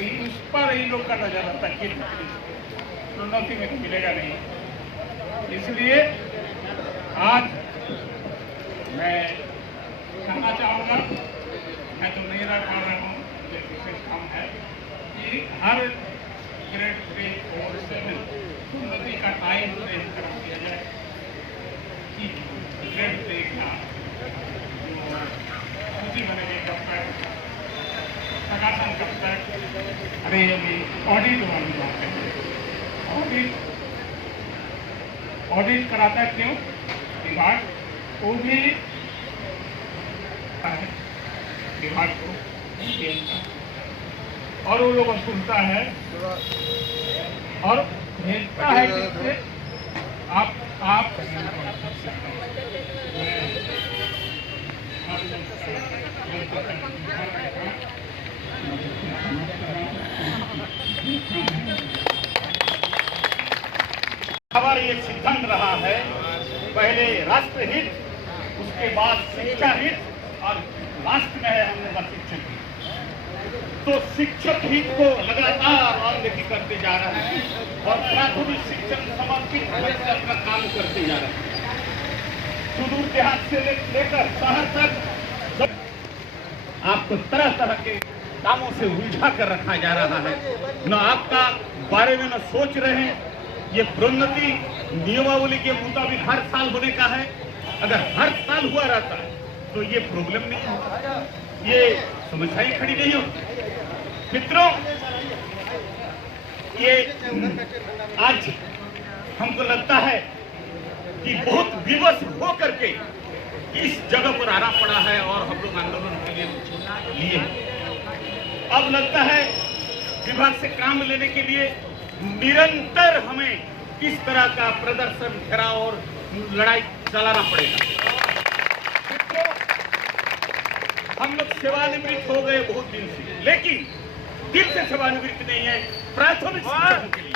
तो उस पर ही लोग का नजर रहता है कि प्रोन्नति में तो मिलेगा नहीं। इसलिए आज मैं कहना चाहूँगा, मैं तो नहीं रह पा रहा हूँ, ये विशेष काम है कि हर ग्रेड 3 और 7 प्रोन्नति का टाइम करा दिया जाए कि ग्रेड 3 का जो सूची बनेगी कब तक, प्रकाशन कब तक। अरे अभी ऑडिट वाली बात है, ऑडिट कराता है क्यों? विभाग को भी विभाग को और वो लोग सुनता है और भेजता है किससे? आप हमारा ये सिद्धांत रहा है, पहले राष्ट्रहित, उसके बाद शिक्षा हित और लास्ट में है हमने का शिक्षक हित। तो शिक्षक हित को लगातार अनदेखी करते जा रहे हैं और प्राथमिक शिक्षण समर्पित परिसर का काम करते जा रहे हैं। सुदूर देहात से लेकर शहर तक आपको तरह तरह के कामों से उलझा कर रखा जा रहा है। न आपका बारे में न सोच रहे हैं। ये प्रोन्नति नियमावली के मुताबिक हर साल होने का है। अगर हर साल हुआ रहता है तो ये प्रॉब्लम नहीं होता, ये समस्याएं खड़ी नहीं होती। मित्रों, ये आज हमको लगता है कि बहुत विवश हो करके इस जगह पर आना पड़ा है और हम लोग आंदोलन के लिए अब लगता है विभाग से काम लेने के लिए निरंतर हमें इस तरह का प्रदर्शन, घेराव और लड़ाई चलाना पड़ेगा। हम लोग सेवानिवृत्त हो गए बहुत दिन से, लेकिन दिल से सेवानिवृत्त नहीं है। प्राथमिक शिक्षकों के लिए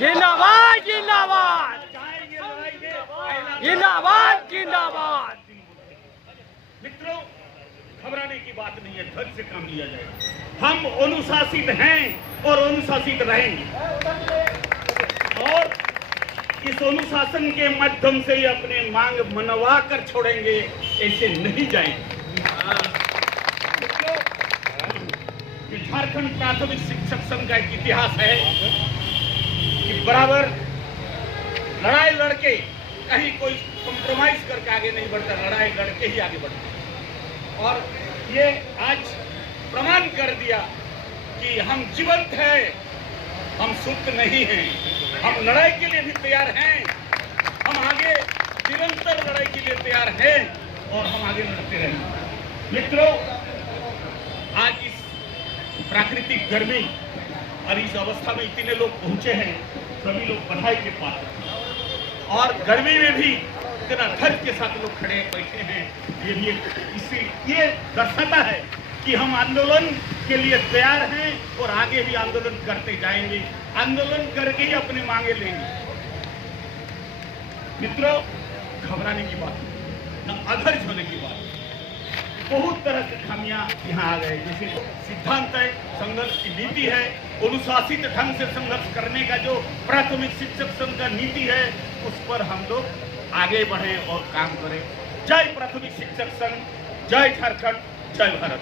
जिंदाबाद जिंदाबाद जिंदाबाद जिंदाबाद। मित्रों, घबराने की बात नहीं है, धैर्य से काम लिया जाएगा। हम अनुशासित हैं और अनुशासित रहेंगे और इस अनुशासन के माध्यम से ही अपने मांग मनवा कर छोड़ेंगे, ऐसे नहीं जाएंगे। झारखंड प्राथमिक शिक्षक संघ का एक इतिहास है कि बराबर लड़ाई लड़के, कहीं कोई कॉम्प्रोमाइज करके आगे नहीं बढ़ता, लड़ाई लड़के ही आगे बढ़ता। और ये आज प्रमाण कर दिया कि हम जीवंत हैं, हम सुप्त नहीं हैं, हम लड़ाई के लिए भी तैयार हैं, हम आगे निरंतर लड़ाई के लिए तैयार हैं और हम आगे लड़ते रहेंगे। मित्रों, आज इस प्राकृतिक गर्मी और इस अवस्था में इतने लोग पहुंचे हैं, सभी लोग बधाई के पात्र हैं और गर्मी में भी इतना धैर्य के साथ लोग खड़े बैठे हैं। ये भी इससे ये दर्शाता है कि हम आंदोलन के लिए तैयार हैं और आगे भी आंदोलन करते जाएंगे, आंदोलन करके ही अपने मांगे लेंगे। मित्रों, घबराने की बात न अधैर्य होने की बात। बहुत तरह से खामियां यहाँ आ गए, जैसे सिद्धांत है, संघर्ष की नीति है, अनुशासित ढंग से संघर्ष करने का जो प्राथमिक शिक्षक संघ का नीति है, उस पर हम लोग आगे बढ़े और काम करें। जय प्राथमिक शिक्षक संघ, जय झारखंड, जय भारत।